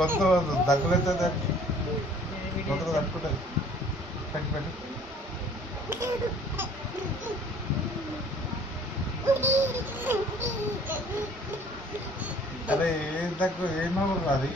గొంతు దగ్గులైతే దానికి గొంతులు తట్టుకుంటుంది. పెట్టి పెట్టి అరే ఏం దగ్గు ఏం నవ్వు అది.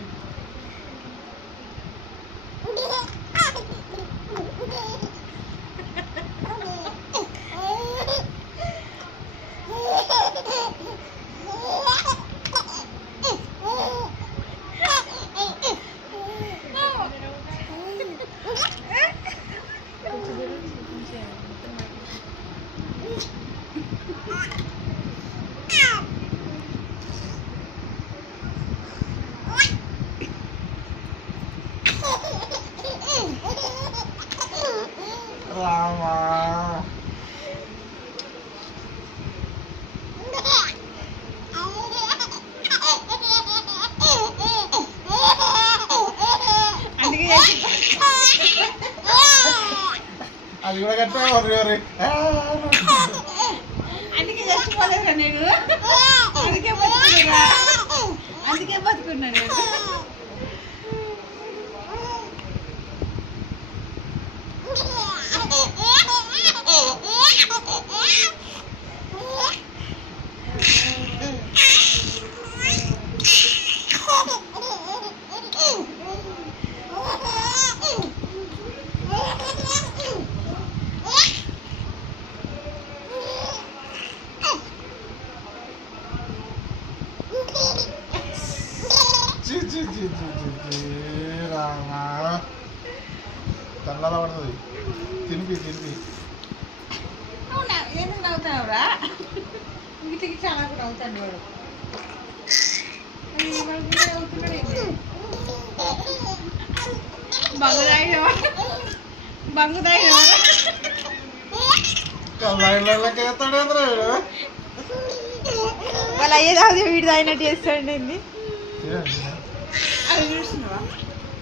రామా అది కూడా కట్టా ఎవరు అందుకే చచ్చిపోలేదురా నేను. అందుకే బతుకున్నా నేను. రామా కళ్ళ పడుతుంది. తినిపి తినిపి అవునా ఎందుకు నవ్వుతావురా? వీటికి చాలా కూడా అవుతాను వాడు. బంగుదాయి కళ్ళకేస్తాడు. వాళ్ళు అయ్యేదాది వీడి తాగినట్టు చేస్తాడండి. అది చూస్తున్నావా?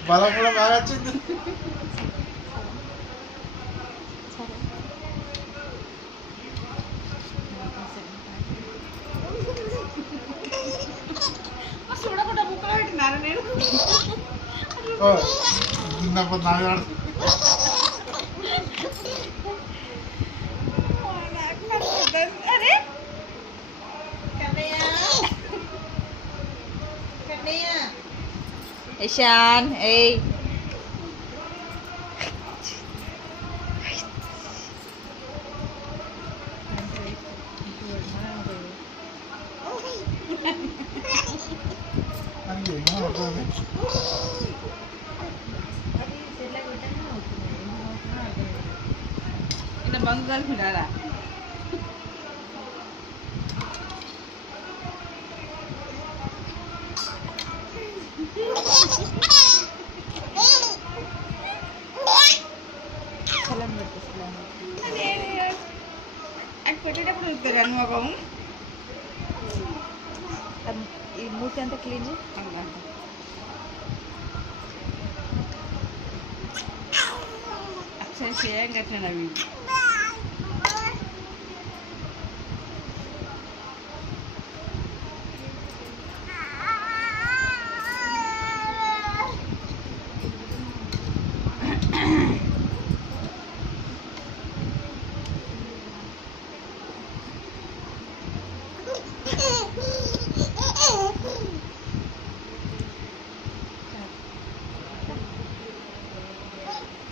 బలం కూడా బాగా వచ్చింది. చూడకుండా బుక్కలో పెట్టినారా నేను? అరే ఇషాన్ ఏయ్ ఇలా బంగు కలుపుకుంటారా? అది పెట్టేటప్పుడు చూస్తారు అనుభవం. ఈ మూర్తి అంతా క్లీన్ అక్షర చేయం కట్టినా అవి